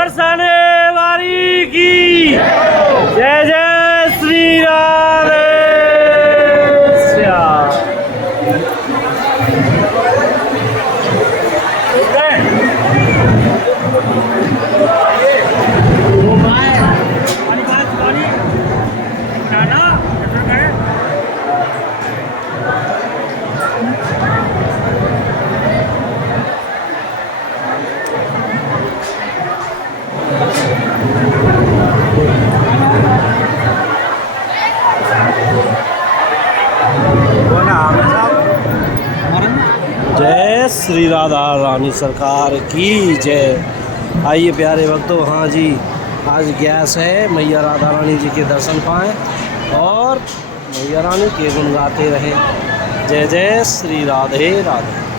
बरसाने वाली की जय जय श्री राधे श्याम। जय श्री राधा रानी सरकार की जय। आइए प्यारे भक्तों, हाँ जी, आज ग्यास है, मैया राधा रानी जी के दर्शन पाएँ और मैया रानी के गुण गाते रहें। जय जय श्री राधे राधे।